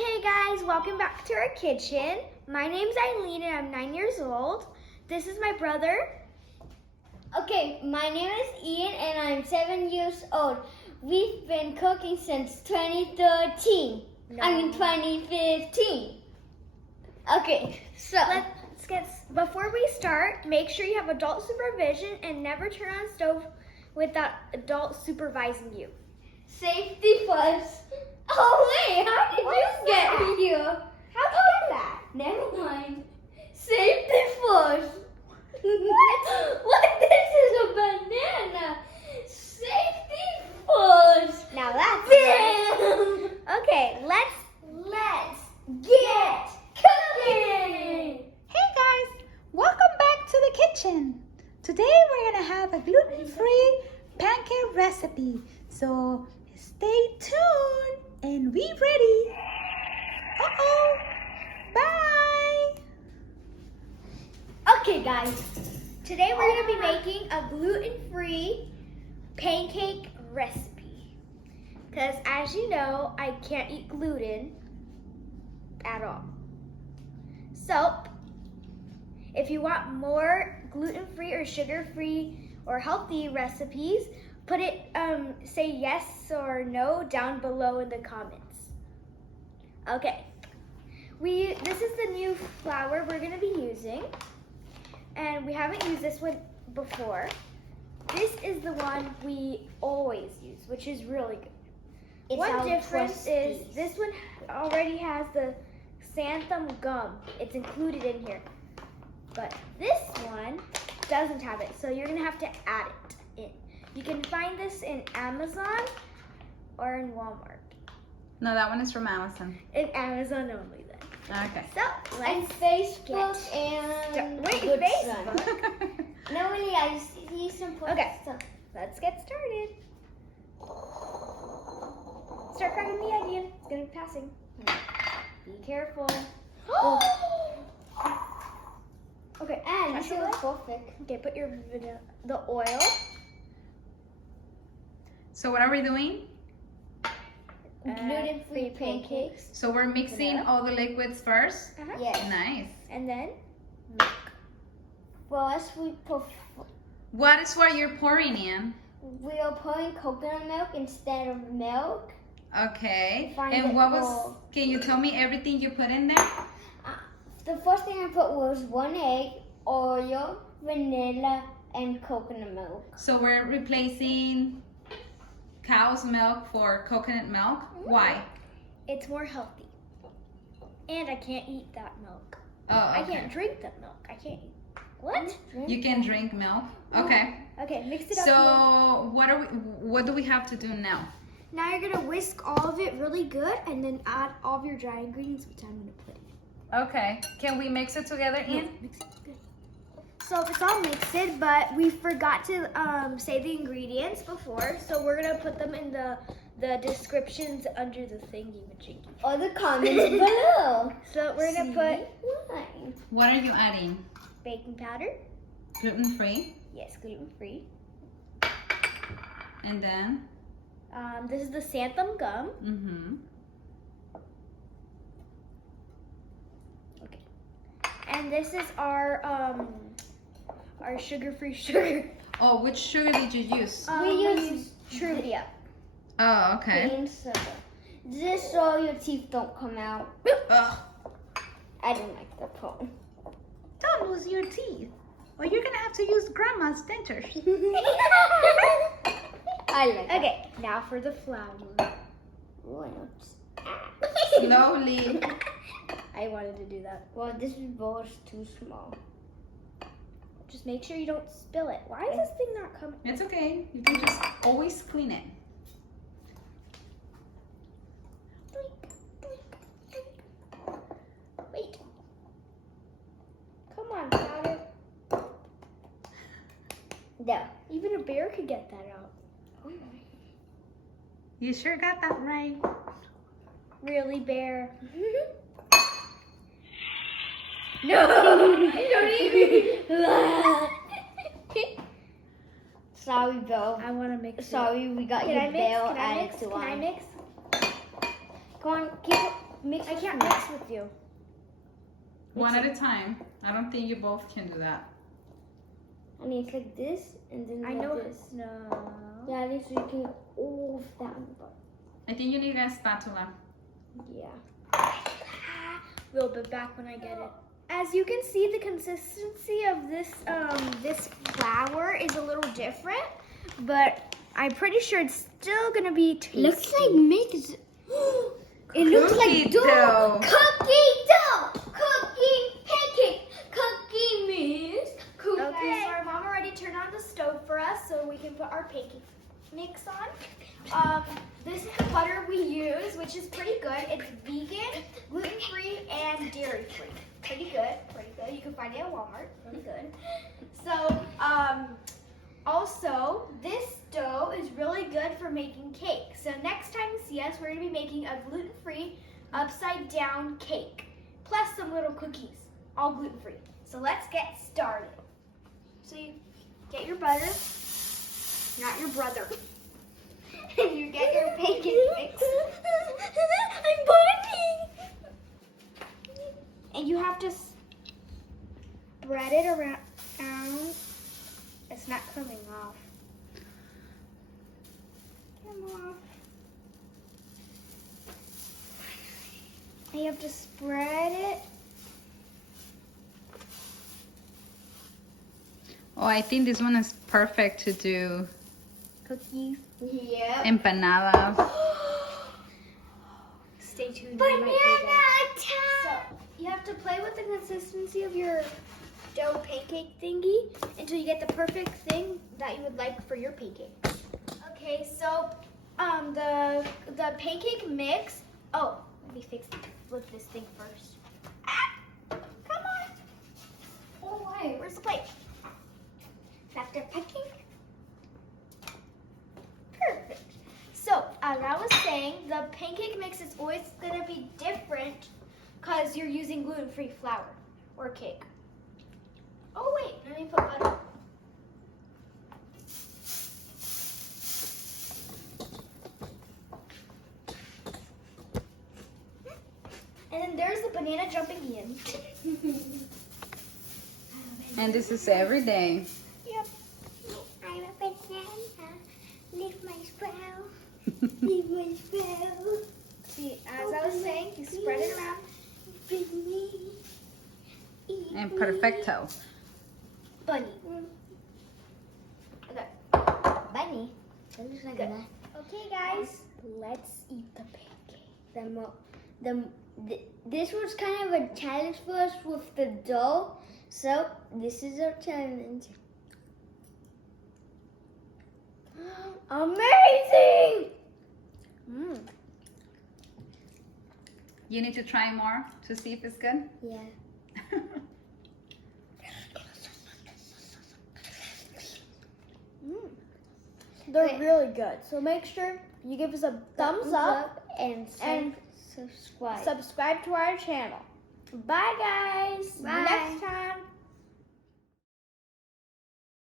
Okay guys, welcome back to our kitchen. My name's Aileen and I'm 9 years old. This is my brother. Okay, my name is Ian and I'm 7 years old. We've been cooking since 2013. No. I mean 2015. Okay, so Let's get, before we start, make sure you have adult supervision and never turn on stove without adult supervising you. safety first. Oh wait, how did you get here? How'd you get that? Never mind. Safety first. What? This is a banana. Safety first. Now that's Bam. okay, let's Get cooking. Hey guys, welcome back to the kitchen. Today we're gonna have a gluten-free pancake recipe. So stay tuned and be ready. Uh-oh, bye. Okay guys, today we're going to be making a gluten-free pancake recipe. Because as you know, I can't eat gluten at all. So, if you want more gluten-free or sugar-free or healthy recipes, put it, say yes or no down below in the comments. Okay, this is the new flour we're going to be using. And we haven't used this one before. This is the one we always use, which is really good. One difference is this one already has the xanthan gum. It's included in here. But this one doesn't have it, so you're gonna have to add it in. You can find this in Amazon or in Walmart. No, that one is from Amazon. In Amazon only then. Okay. So And let's Facebook and wait, Good Facebook? Son. No, really, I see some Okay. stuff. Let's get started. Start cracking the onion. It's gonna be passing. Be careful. Okay, And that's this it. is perfect. Okay, put the oil. So what are we doing? Gluten-free pancakes. So we're mixing all the liquids first? Uh-huh. Yes. Nice. And then milk. First, we What is what you're pouring in? are putting coconut milk instead of milk. Okay. Find And it what was, all. can you tell me everything you put in there? The first thing I put was 1 egg, oil, vanilla, and coconut milk. So we're replacing cow's milk for coconut milk. Why? It's more healthy. And I can't eat that milk. Oh, I okay. can't drink that milk. I can't eat. What? You can drink milk. Okay. Okay, mix it up. So what do we have to do now? Now you're gonna whisk all of it really good and then add all of your dry ingredients, which I'm gonna put in. Okay. Can we mix it together, Ian? Mix it good. So it's all mixed, but we forgot to say the ingredients before, so we're gonna put them in the descriptions under the thingy-majiggy. Or the comments below. So we're gonna put Wine. What are you adding? baking powder. Gluten-free. Yes, gluten-free. And then? This is the xanthan gum. Mm-hmm. Okay. And this is our sugar-free sugar. Oh, which sugar did you use? We use truvia. Oh, okay. Plain soda. Just so your teeth don't come out. Ugh. I don't like the phone. Don't lose your teeth. Or you're gonna have to use grandma's dentures. I like it. Okay, now for the flour. Slowly. I wanted to do that. Well, this bowl is too small. Just make sure you don't spill it. Why is this thing not coming? It's okay. You can just always clean it. Wait. Come on, powder. There. Even a bear could get that out. You sure got that right. Really, bear? No! Don't eat me! Sorry, Bill. I want to mix it. Sorry, we got Can your I mix? bill Can I added mix? to Can I one. mix? Come on, keep it. mix I with can't me. mix with you. One at a time. I don't think you both can do that. I mean, it's like this and then I like know. this. No. Yeah, at least you can all that on the bottom. I think you need a spatula. Yeah. We'll be back when I get it. As you can see, the consistency of this flour is a little different, but I'm pretty sure it's still gonna be tasty. Looks like mix. It looks Cookie like dough. dough. Cookie dough. Cookie pancake. Cookie mix. Cookie. Okay, so our mom already turned on the stove for us so we can put our pancake mix on. This is the butter we use, which is pretty good. It's vegan, gluten-free, and dairy-free. Pretty good, pretty good. You can find it at Walmart. Pretty good. So, also, this dough is really good for making cake. So next time you see us, we're going to be making a gluten-free upside-down cake, plus some little cookies, all gluten-free. So let's get started. So you get your butter, not your brother. And you get your pancake mix. I'm burning. And you have to spread it around. It's not coming off. Come on. And you have to spread it. Oh, I think this one is perfect to do Cookies. Yep. empanadas. Stay tuned. we Banana might do that. So attack. you have to play with the consistency of your dough pancake thingy until you get the perfect thing that you would like for your pancake. Okay, so the pancake mix. Oh, let me flip this thing first. Ah, come on. Oh, hey, where's the plate? After picking. Perfect. So, as I was saying, the pancake mix is always going to be different because you're using gluten-free flour or cake. Oh, wait, let me put butter. And then there's the banana jumping in. And this is every day. Yep. I'm a banana. Leave my sprout. Leave my sprout. See, as I was saying, you spread it around. Feed me. Eat And me. perfecto. Bunny. Okay. Bunny. That looks like Good. that. Okay, guys, let's eat the pancake. This was kind of a challenge for us with the dough. So this is our challenge. Amazing! Mm. You need to try more to see if it's good. Yeah. They're really good. So make sure you give us a thumbs up and and subscribe. subscribe to our channel. Bye, guys. Bye. Next time.